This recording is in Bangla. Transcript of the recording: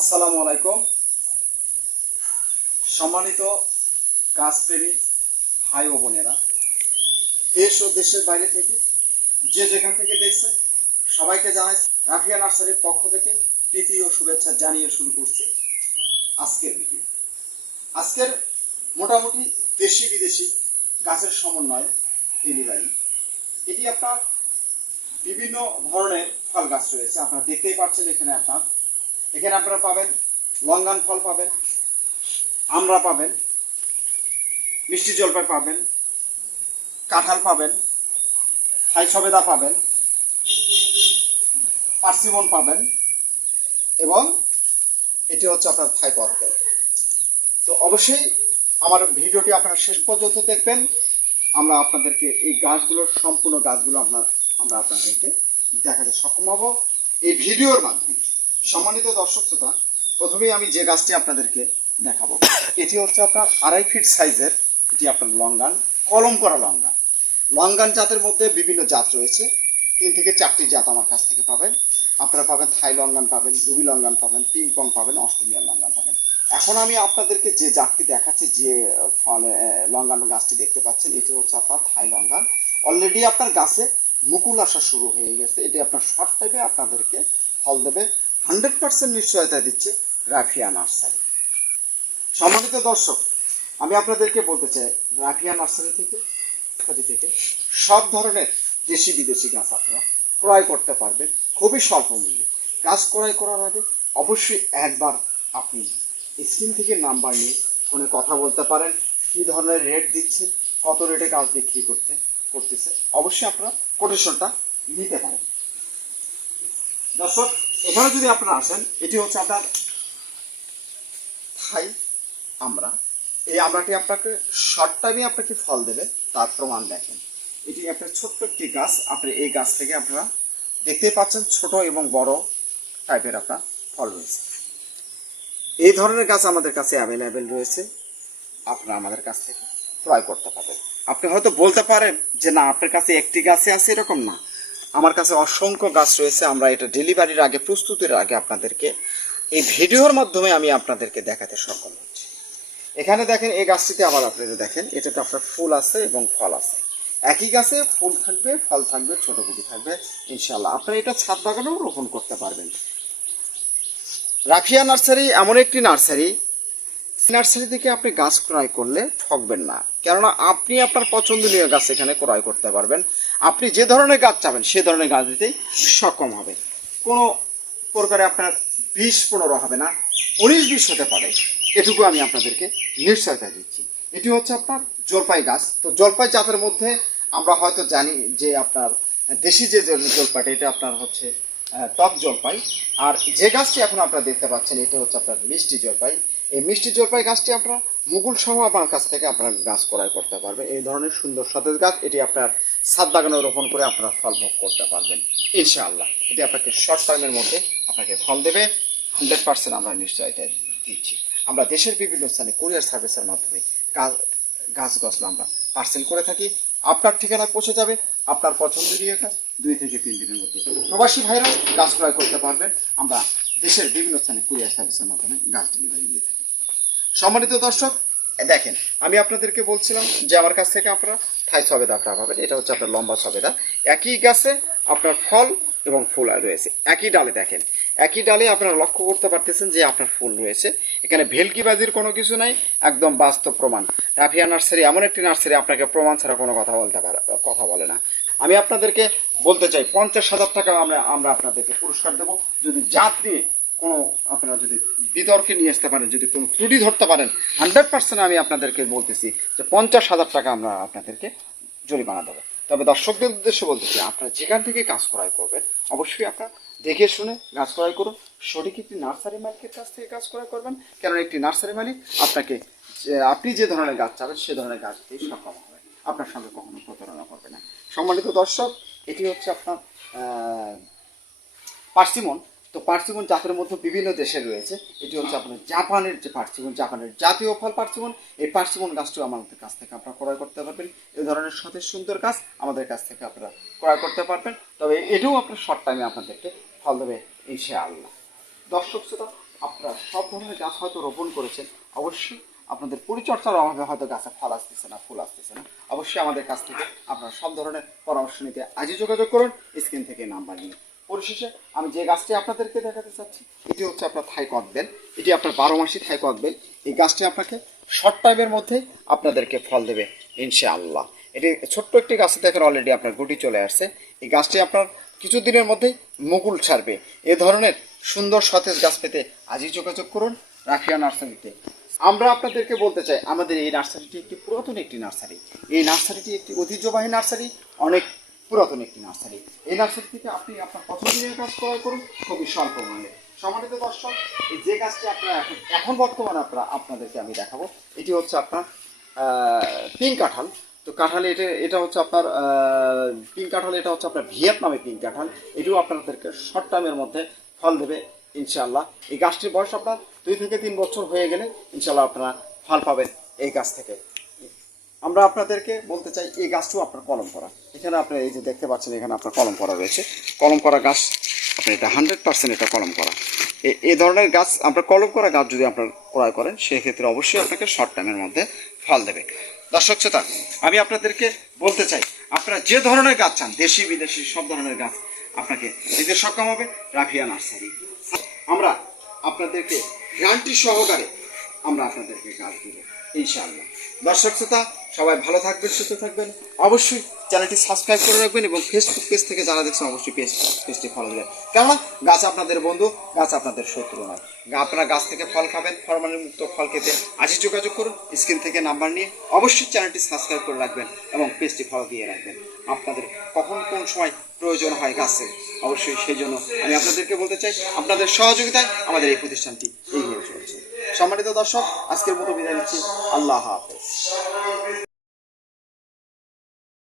আসসালামু আলাইকুম। সম্মানিত গাছপ্রেমী ভাই ও বোনেরা, দেশ ও দেশের বাইরে থেকে যে যেখান থেকে দেখছেন, সবাইকে জানাই রাফিয়া নার্সারির পক্ষ থেকে প্রীতি ও শুভেচ্ছা জানিয়ে শুরু করছি আজকের ভিডিও আজকের মোটামুটি দেশি বিদেশি গাছের সমন্বয়ে ডেলিভারি এটি আপনার বিভিন্ন ধরনের ফল গাছ রয়েছে, আপনারা দেখতেই পাচ্ছেন এখানে আপনার এখানে আপনারা পাবেন, লঙ্গান ফল পাবেন আমরা পাবেন, মিষ্টি জলপাই পাবেন, কাঁঠাল পাবেন, থাই সবেদা পাবেন, পার্সিমন পাবেন, এবং এটি হচ্ছে আপনার থাই পদ্ম। তো অবশ্যই আমার ভিডিওটি আপনারা শেষ পর্যন্ত দেখবেন। আমরা আপনাদেরকে এই গাছগুলোর সম্পূর্ণ গাছগুলো আমরা আমরা আপনাদেরকে দেখাতে সক্ষম হব। এই ভিডিওর মাধ্যমে। সম্মানিত দর্শক শ্রোতা, প্রথমেই আমি যে গাছটি আপনাদেরকে দেখাবো, এটি হচ্ছে আপনার আড়াই ফিট সাইজের এটি আপনার লঙ্গান, কলম করা লঙ্গান। লঙ্গান জাতের মধ্যে বিভিন্ন জাত রয়েছে, তিন থেকে চারটি জাত আমার কাছ থেকে পাবেন। আপনারা পাবেন থাই লঙ্গান পাবেন, রুবি লঙ্গান পাবেন, পিং পং পাবেন অস্ট্রেলিয়ান লঙ্গান পাবেন। এখন আমি আপনাদেরকে যে জাতটি দেখাচ্ছি, যে, ফল লঙ্গান গাছটি দেখতে পাচ্ছেন, এটি হচ্ছে আপনার থাই লঙ্গান। অলরেডি আপনার গাছে মুকুল আসা শুরু হয়ে গেছে, এটি আপনার শর্ট টাইপে আপনাদেরকে ফল দেবে। হান্ড্রেড পার্সেন্ট নিশ্চয়তা দিচ্ছে রাফিয়া নার্সারি। সম্মানিত দর্শক, আমি আপনাদেরকে বলতে চাই, রাফিয়া নার্সারি থেকে থেকে সব ধরনের দেশি বিদেশি গাছ আপনারা ক্রয় করতে পারবেন খুবই স্বল্প মূল্যে। গাছ ক্রয় করার আগে অবশ্যই একবার আপনি স্ক্রিন থেকে নাম্বার নিয়ে ফোনে কথা বলতে পারেন, কী ধরনের রেট দিচ্ছে, কত রেটে গাছ বিক্রি করতে, করতেছে। অবশ্যই আপনারা কোটেশনটা নিতে পারেন। দর্শক এখানে যদি আপনারা আসেন, এটি হচ্ছে আপনার থাই আমরা। এই আমরাটি আপনাকে শর্ট টাইমে আপনাকে ফল দেবে, তার প্রমাণ দেখেন। এটি আপনার ছোট্ট একটি গাছ, আপনি এই গাছ থেকে আপনারা দেখতে পাচ্ছেন ছোট এবং বড় টাইপের আপনার ফল রয়েছে। এই ধরনের গাছ আমাদের কাছে অ্যাভেলেবেল রয়েছে। আপনারা আমাদের কাছ থেকে ক্রয় করতে পারবেন। আপনি হয়তো বলতে পারেন যে, না, আপনার কাছে একটি গাছে আছে এরকম না। আমার কাছে অসংখ্য গাছ রয়েছে, আমরা এটা ডেলিভারির আগে, প্রস্তুতির আগে আপনাদেরকে এই ভিডিওর মাধ্যমে আমি আপনাদেরকে দেখাতে সক্ষম হচ্ছি। এখানে দেখেন, এই গাছটিতে আবার আপনারা দেখেন, এটাতে আপনার ফুল আছে এবং ফল আছে। একই গাছে ফুল থাকবে, ফল থাকবে, ছোট গুটি থাকবে ইনশাল্লাহ আপনারা এটা ছাদ বাগানেও রোপণ করতে পারবেন। রাফিয়া নার্সারি এমন একটি নার্সারি নার্সারি থেকে আপনি গাছ ক্রয় করলে ঠকবেন না। কেননা আপনি আপনার পছন্দনীয় গাছ এখানে ক্রয় করতে পারবেন। আপনি যে ধরনের গাছ চাবেন, সে ধরনের গাছ দিতেই সক্ষম হবে কোনো প্রকারে আপনার বিশ পনেরো হবে না, উনিশ বিশ হতে পারে। এটুকু আমি আপনাদেরকে নিশ্চয়তা দিচ্ছি। এটি হচ্ছে আপনার জলপাই গাছ। তো জলপাই জাতের মধ্যে আমরা হয়তো জানি যে আপনার দেশি যে জল- জলপাইটা, এটা আপনার হচ্ছে টক জলপাই। আর যে গাছটি এখন আপনারা দেখতে পাচ্ছেন, এটা হচ্ছে আপনার মিষ্টি জলপাই। এই মিষ্টি জলপাই গাছটি আপনার মুকুল সহ আমার কাছ থেকে আপনার গাছ ক্রয় করতে পারবেন এই ধরনের সুন্দর সতেজ গাছ, এটি আপনার ছাদ বাগানে রোপণ করে আপনারা ফল ভোগ করতে পারবেন। ইনশাআল্লাহ। এটি আপনাকে শর্ট টাইমের মধ্যে আপনাকে ফল দেবে। হান্ড্রেড পার্সেন্ট আমরা নিশ্চয়তা দিচ্ছি। আমরা দেশের বিভিন্ন স্থানে কুরিয়ার সার্ভিসের মাধ্যমে গাছ গাছ গছলা আমরা পার্সেল করে থাকি। আপনার ঠিকানায় পৌঁছে যাবে। আপনার পছন্দনীয় গাছ দুই থেকে তিন দিনের মধ্যে প্রবাসী ভাইরা গাছ ক্রয় করতে পারবেন। আমরা দেশের বিভিন্ন স্থানে কুরিয়ার সার্ভিসের মাধ্যমে গাছ ডেলিভারি দিয়ে থাকি। সম্মানিত দর্শক, দেখেন, আমি আপনাদেরকে বলছিলাম যে আমার কাছ থেকে আপনারা থাই সবেদা পাবেন। এটা হচ্ছে আপনার লম্বা সবেদা। একই গাছে আপনার ফল এবং ফুল রয়েছে। একই ডালে দেখেন, একই ডালে আপনারা লক্ষ্য করতে পারতেছেন যে আপনার ফুল রয়েছে। এখানে ভেলকিবাজির কোনো কিছু নাই, একদম বাস্তব প্রমাণ। রাফিয়া নার্সারি, এমন একটি নার্সারি, আপনাকে প্রমাণ ছাড়া কোনো কথা বলতে পারে কথা বলে না। আমি আপনাদেরকে বলতে চাই, পঞ্চাশ হাজার টাকা আমরা আমরা আপনাদেরকে পুরস্কার দেবো। যদি জাত নিয়ে কোনো আপনারা যদি বিতর্কে নিয়ে আসতে পারেন, যদি কোনো ত্রুটি ধরতে পারেন হান্ড্রেড পার্সেন্ট আমি আপনাদেরকে বলতেছি যে পঞ্চাশ হাজার টাকা আমরা আপনাদেরকে জরিমানা দেবো। তবে দর্শকদের উদ্দেশ্যে বলতেছি, আপনারা যেখান থেকে কাজ ক্রয় করবেন, অবশ্যই আপনারা দেখে শুনে গাছ ক্রয় করুন। সঠিক একটি নার্সারি মালিকের কাছ থেকে কাজ ক্রয় করবেন। কারণ একটি নার্সারি মালিক আপনাকে আপনি যে ধরনের গাছ চাবেন, সে ধরনের গাছ দিতেই সক্ষম হবে। আপনার সঙ্গে কখনো প্রতারণা করবে না। সম্মানিত দর্শক, এটি হচ্ছে আপনার পার্সিমন তো পার্সিমন জাতের মধ্যে বিভিন্ন দেশে রয়েছে। এটি হচ্ছে আপনার জাপানের যে পার্সিমন, জাপানের জাতীয় ফল পার্সিমন। এই পার্সিমন গাছটিও আমাদের কাছ থেকে আপনারা ক্রয় করতে পারবেন। এই ধরনের সতেজ সুন্দর গাছ আমাদের কাছ থেকে আপনারা ক্রয় করতে পারবেন। তবে এটাও আপনার শর্ট টাইমে আপনাদেরকে ফল দেবে, ইনশাআল্লাহ। দর্শক শ্রোতা, আপনারা সব ধরনের গাছ হয়তো রোপণ করেছেন। অবশ্যই আপনাদের পরিচর্যার অভাবে হয়তো গাছে ফল আসতেছে না, ফুল আসতেছে না। অবশ্যই আমাদের কাছ থেকে আপনারা সব ধরনের পরামর্শ নিতে আজই যোগাযোগ করুন। স্ক্রিন থেকে নাম্বার নিয়ে পরিশেষে আমি যে গাছটি আপনাদেরকে দেখাতে চাচ্ছি, এটি হচ্ছে আপনার থাই কদবেল এটি আপনার বারো মাসি থাই কদবেল এই গাছটি আপনাকে শর্ট টাইমের মধ্যে আপনাদেরকে ফল দেবে, ইনশাআল্লাহ। এটি ছোট্ট একটি গাছে, দেখেন অলরেডি আপনার গুটি চলে আসছে। এই গাছটি আপনার কিছুদিনের মধ্যে মুকুল ছাড়বে। এ ধরনের সুন্দর সতেজ গাছ পেতে আজই যোগাযোগ করুন রাখিয়া নার্সারিতে। আমরা আপনাদেরকে বলতে চাই, আমাদের এই নার্সারিটি একটি পুরাতন একটি নার্সারি। এই নার্সারিটি একটি ঐতিহ্যবাহী নার্সারি। অনেক পুরাতন একটি নার্সারি। এই নার্সারি থেকে আপনি আপনার পছন্দের গাছ ক্রয় করুন, খুবই স্বল্প মূল্যে। সম্মানিত দর্শক যে গাছটি আপনারা এখন এখন বর্তমানে আপনারা আপনাদেরকে আমি দেখাবো, এটি হচ্ছে আপনার পিঙ্ক কাঁঠাল। তো কাঁঠাল এটা এটা হচ্ছে আপনার পিঙ্ক কাঁঠাল, এটা হচ্ছে আপনার ভিয়েতনামে পিঙ্ক কাঁঠাল। এটিও আপনাদেরকে শর্ট টাইমের মধ্যে ফল দেবে, ইনশাআল্লাহ। এই গাছটির বয়স আপনার দুই থেকে তিন বছর হয়ে গেলে ইনশাআল্লাহ আপনারা ফল পাবেন এই গাছ থেকে। আমরা আপনাদেরকে বলতে চাই, এই গাছটিও আপনার কলম করা। এখানে আপনি এই যে দেখতে পাচ্ছেন, এখানে আপনার কলম করা রয়েছে। কলম করা গাছ, আপনি এটা হান্ড্রেড পার্সেন্ট এটা কলম করা। এই ধরনের গাছ, আপনার কলম করা গাছ যদি আপনার ক্রয় করেন, সেক্ষেত্রে অবশ্যই আপনাকে শর্ট টাইমের মধ্যে ফল দেবে। দর্শক শ্রোতা, আমি আপনাদেরকে বলতে চাই, আপনারা যে ধরনের গাছ চান, দেশি, বিদেশি, সব ধরনের গাছ, আপনাকে দিতে সক্ষম হবে রাফিয়া নার্সারি। আমরা আপনাদেরকে গ্রান্টি সহকারে আমরা আপনাদেরকে গাছ দেবো। ইনশাআল্লাহ। দর্শক শ্রোতা, সবাই ভালো থাকবেন, সুস্থ থাকবেন। অবশ্যই চ্যানেলটি সাবস্ক্রাইব করে রাখবেন এবং ফেসবুক পেজ থেকে যারা দেখছেন, অবশ্যই পেজ পেজটি ফলো দেবেন কেননা গাছ আপনাদের বন্ধু, গাছ আপনাদের শত্রু নয়। আপনারা গাছ থেকে ফল খাবেন, ফরমালিন মুক্ত ফল খেতে আজই যোগাযোগ করুন, স্ক্রিন থেকে নাম্বার নিয়ে অবশ্যই চ্যানেলটি সাবস্ক্রাইব করে রাখবেন এবং পেজটি ফলো দিয়ে রাখবেন। আপনাদের কখন কোন সময় প্রয়োজন হয় গাছের অবশ্যই সেই জন্য আমি আপনাদেরকে বলতে চাই, আপনাদের সহযোগিতায় আমাদের এই প্রতিষ্ঠানটি চলছে সম্মানিত দর্শক আজকের মতো বিদায় নিচ্ছি। আল্লাহ হাফেজ।